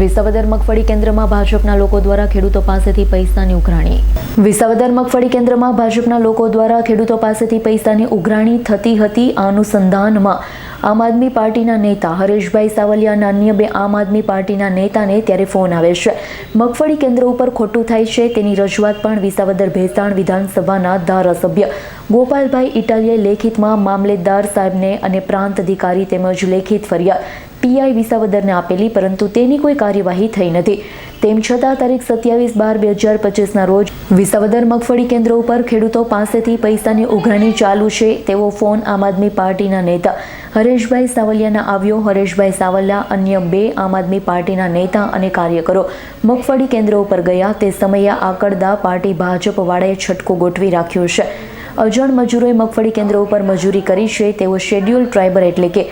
વિસાવદર મગફળી કેન્દ્રમાં ભાજપના લોકો દ્વારા ખેડૂતો પાસેથી પૈસાની ઉઘરાણી. વિસાવદર મગફળી કેન્દ્રમાં ભાજપના લોકો દ્વારા ખેડૂતો પાસેથી પૈસાની ઉઘરાણી થતી હતી. આ અનુસંધાનમાં આમ આદમી પાર્ટીના નેતા હરેશભાઈ સાવલિયા અને અન્ય બે આમ આદમી પાર્ટીના નેતાને ત્યારે ફોન આવે છે. મગફળી કેન્દ્ર ઉપર ખોટું થાય છે તેની રજૂઆત પણ વિસાવદર ભેસાણ વિધાનસભાના ધારાસભ્ય ગોપાલભાઈ ઇટાલીએ લેખિતમાં મામલેદાર સાહેબને અને પ્રાંત અધિકારી તેમજ લેખિત ફરિયાદ પીઆઈ વિસાવદરને આપેલી, પરંતુ તેની કોઈ કાર્યવાહી થઈ નથી. તેમ છતાં તારીખ સત્યાવીસ બાર બે હજાર પચીસના રોજ વિસાવદર મગફળી કેન્દ્ર ઉપર ખેડૂતો પાસેથી પૈસાની ઉઘરાણી ચાલુ છે તેવો ફોન આમ આદમી પાર્ટીના નેતા હરેશભાઈ સાવલિયાના આવ્યો. હરેશભાઈ સાવલિયા, અન્ય બે આમ આદમી પાર્ટીના નેતા અને કાર્યકરો મગફળી કેન્દ્ર ઉપર ગયા. તે સમયે આકડદા પાર્ટી ભાજપવાળાએ છટકો ગોઠવી રાખ્યો છે. અજણ મજૂરોએ મગફળી કેન્દ્ર ઉપર મજૂરી કરી છે. તેઓ શેડ્યુલ ટ્રાઇબર એટલે કે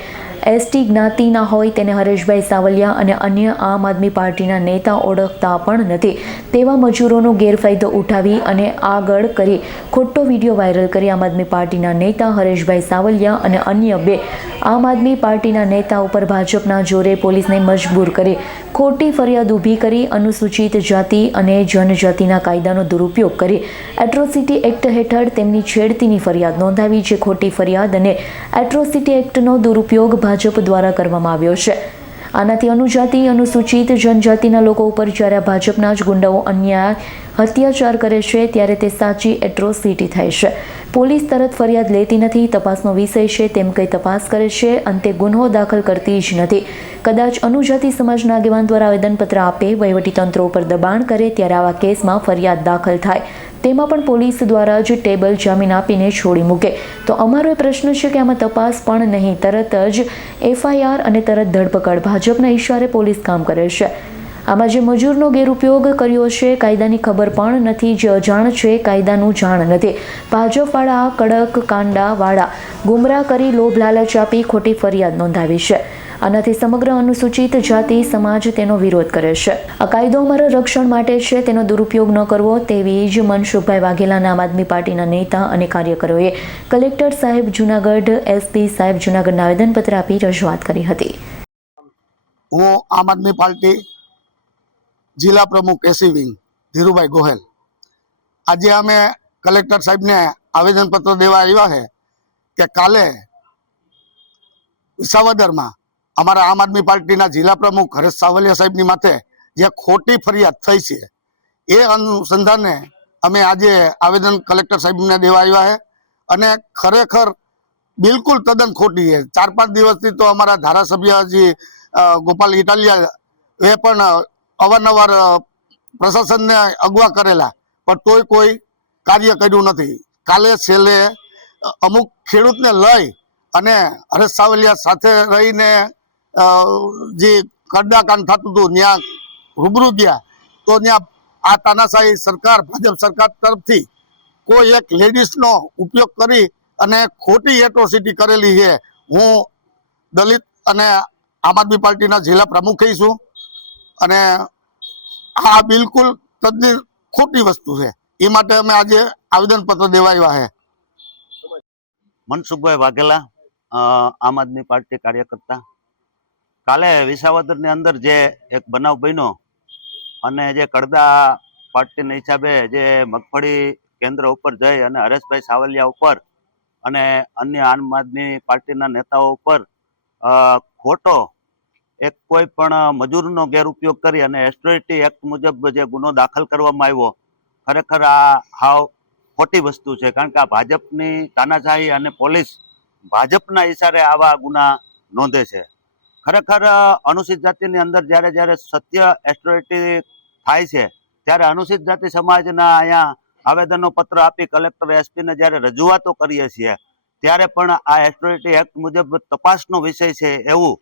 એસટી જ્ઞાતિના હોય તેને હરેશભાઈ સાવલિયા અને અન્ય આમ આદમી પાર્ટીના નેતા ઓળખતા પણ નથી. તેવા મજૂરોનો ગેરફાયદો ઉઠાવી અને આગળ કરી ખોટો વીડિયો વાયરલ કરી આમ આદમી પાર્ટીના નેતા હરેશભાઈ સાવલિયા અને અન્ય બે આમ આદમી પાર્ટીના નેતા ઉપર ભાજપના જોરે પોલીસને મજબૂર કરી ખોટી ફરિયાદ ઊભી કરી, અનુસૂચિત જાતિ અને જનજાતિના કાયદાનો દુરુપયોગ કરી. એટ્રોસિટી એક્ટ હેઠળ તેમની છેડતીની ફરિયાદ નોંધાવી, જે ખોટી ફરિયાદ અને એટ્રોસિટી એક્ટનો દુરુપયોગ ભાજપ દ્વારા કરવામાં આવ્યો છે. આનાથી અનુજાતિ અનુસૂચિત જનજાતિના લોકો ઉપર જ્યારે ભાજપના જ ગુંડાઓ અન્યાય અત્યાચાર કરે છે, ત્યારે તે સાચી એટ્રોસિટી થાય છે. પોલીસ તરત ફરિયાદ લેતી નથી, તપાસનો વિષય છે, તેમ કંઈ તપાસ કરે છે, અંતે ગુન્હો દાખલ કરતી જ નથી. કદાચ અનુજાતિ સમાજના આગેવાન દ્વારા આવેદનપત્ર આપે વહીવટીતંત્ર ઉપર દબાણ કરે, ત્યારે આવા કેસમાં ફરિયાદ દાખલ થાય. તેમાં પણ પોલીસ દ્વારા જ ટેબલ જામીન આપીને છોડી મૂકે. તો અમારો એ પ્રશ્ન છે કે આમાં તપાસ પણ નહીં, તરત જ એફઆઈઆર અને તરત ધરપકડ ભાજપના ઈશારે પોલીસ કામ કરે છે. આમાં જે મજૂરનો ગેરઉપયોગ કર્યો છે, કાયદાની ખબર પણ નથી, જે અજાણ છે, કાયદાનું જાણ નથી. ભાજપવાળા કડક કાંડાવાળા ગુમરાહ કરી લોભ લાલચ આપી ખોટી ફરિયાદ નોંધાવી છે. આનાથી સમગ્ર અનુસૂચિત જાતિ, સમાજ તેનો વિરોધ કરે છે. આ કાયદો અમારા રક્ષણ માટે છે, તેનો દુરુપયોગ ન કરવો તેવી જ મનસુખભાઈ વાઘેલાના આમ આદમી પાર્ટીના નેતા અને કાર્યકરોએ કલેક્ટર સાહેબ જુનાગઢ એસપી સાહેબ જુનાગઢના આવેદનપત્ર આપી રજૂઆત કરી હતી. હું આમ આદમી પાર્ટી જિલ્લા પ્રમુખ એસી વિંગ, ધીરુભાઈ ગોહેલ. આજે અમે કલેક્ટર સાહેબને આવેદનપત્ર દેવા આવ્યા છે કે કાલે વિસાવદરમાં અમારા આમ આદમી પાર્ટીના જિલ્લા પ્રમુખ હરેશ સાવલિયા સાહેબની માથે જે ખોટી ફરિયાદ થઈ છે, એ અનુસંધાને અમે આજે આવેદન કલેક્ટર સાહેબને દેવા આવ્યા છે. અને ખરેખર બિલકુલ તદ્દન ખોટી છે. ચાર પાંચ દિવસથી તો અમારા ધારાસભ્ય હજી ગોપાલ ઇટાલિયા એ પણ અવારનવાર પ્રશાસનને અગવા કરેલા, પણ તોય કોઈ કાર્ય કર્યું નથી. કાલે છેલ્લે અમુક ખેડૂતને લઈ અને હરેશ સાવલિયા સાથે રહીને જે કડદાકાંડ થતું હતું, ત્યાં રૂબરૂ ગયા, તો ત્યાં આ તાનાશાહી સરકાર, ભાજપ સરકાર તરફથી કોઈ એક લેડીઝનો ઉપયોગ કરી અને ખોટી એટ્રોસિટી કરેલી છે. હું દલિત અને આમ આદમી પાર્ટીના જિલ્લા પ્રમુખ છું. અને આ બિલકુલ તદ્દન ખોટી વસ્તુ છે. એ માટે અમે આજે આવેદનપત્ર દેવા આવ્યા છે. મનસુખભાઈ વાઘેલા આમ આદમી પાર્ટી કાર્યકર્તા. કાલે વિસાવદરની અંદર જે એક બનાવ બન્યો અને જે કડદા પાર્ટીના હિસાબે જે મગફળી કેન્દ્ર ઉપર જઈ અને હરેશભાઈ સાવલિયા ઉપર અને અન્ય આમ આદમી પાર્ટીના નેતાઓ ઉપર ખોટો એક કોઈ પણ મજૂરનો ગેરઉપયોગ કરી અને એસ્ટ્રોઇટી એક્ટ મુજબ જે ગુનો દાખલ કરવામાં આવ્યો, ખરેખર આ હાવ ખોટી વસ્તુ છે. કારણ કે આ ભાજપની તાનાશાહી અને પોલીસ ભાજપના ઇશારે આવા ગુના નોંધે છે. ખરેખર અનુસૂચિત જાતિની અંદર જ્યારે જ્યારે સત્ય એસ્ટ્રોઇટી થાય છે, ત્યારે અનુસૂચિત જાતિ સમાજના અહીંયા આવેદનો પત્ર આપી કલેક્ટર એસપીને જ્યારે રજૂઆતો કરીએ છીએ, ત્યારે પણ આ એસ્ટ્રોઇટી એક્ટ મુજબ તપાસનો વિષય છે એવું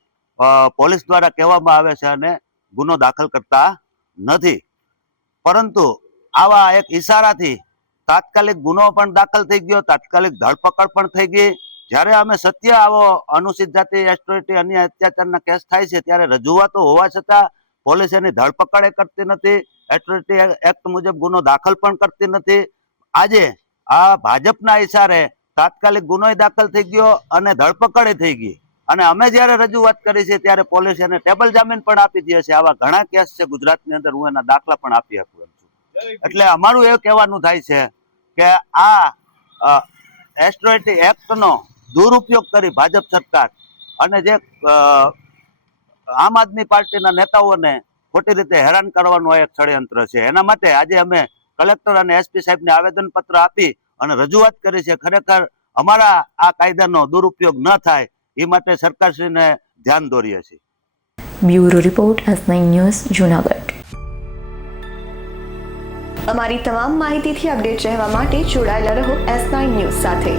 પોલીસ દ્વારા કહેવામાં આવે છે અને ગુનો દાખલ કરતા નથી. પરંતુ આવા એક ઈશારાથી તાત્કાલિક ગુનો પણ દાખલ થઈ ગયો, તાત્કાલિક ધરપકડ પણ થઈ ગઈ. જ્યારે અમે સત્ય આવો અનુસૂચિત જાતિ એસ્ટ્રોઇટી અન્ય અત્યાચારના કેસ થાય છે ત્યારે રજૂઆતો હોવા છતાં પોલીસ એની ધરપકડ કરતી નથી એટ્રોસિટી એક્ટ મુજબ ગુનો દાખલ પણ કરતી નથી. આજે આ ભાજપના ઈશારે તાત્કાલિક ગુનો દાખલ થઈ ગયો અને ધરપકડ થઈ ગઈ. અને અમે જ્યારે રજૂઆત કરી છે ત્યારે પોલીસ એને ટેબલ જામીન પણ આપી દે છે આવા ઘણા કેસ છે ગુજરાતની અંદર. હું એના દાખલા પણ આપી શકું એમ છું. એટલે અમારું એ કહેવાનું થાય છે કે આ એસ્ટ્રોટી એક્ટનો દુરુપયોગ કરી ભાજપ સરકાર અને જે આમ આદમી પાર્ટીના નેતાઓને ખોટી રીતે હેરાન કરવાનું આ એક ષડયંત્ર છે. એના માટે આજે અમે કલેક્ટર અને એસપી સાહેબને આવેદનપત્ર આપી અને રજૂઆત કરી છે. ખરેખર અમારા આ કાયદાનો દુરુપયોગ ન થાય એ માટે સરકારશ્રીને ધ્યાન દોરીએ છીએ. Bureau report S nine news Junagadh. અમારી તમામ માહિતીથી અપડેટ રહેવા માટે જોડાયેલા રહો એસ નાઇન ન્યૂઝ સાથે.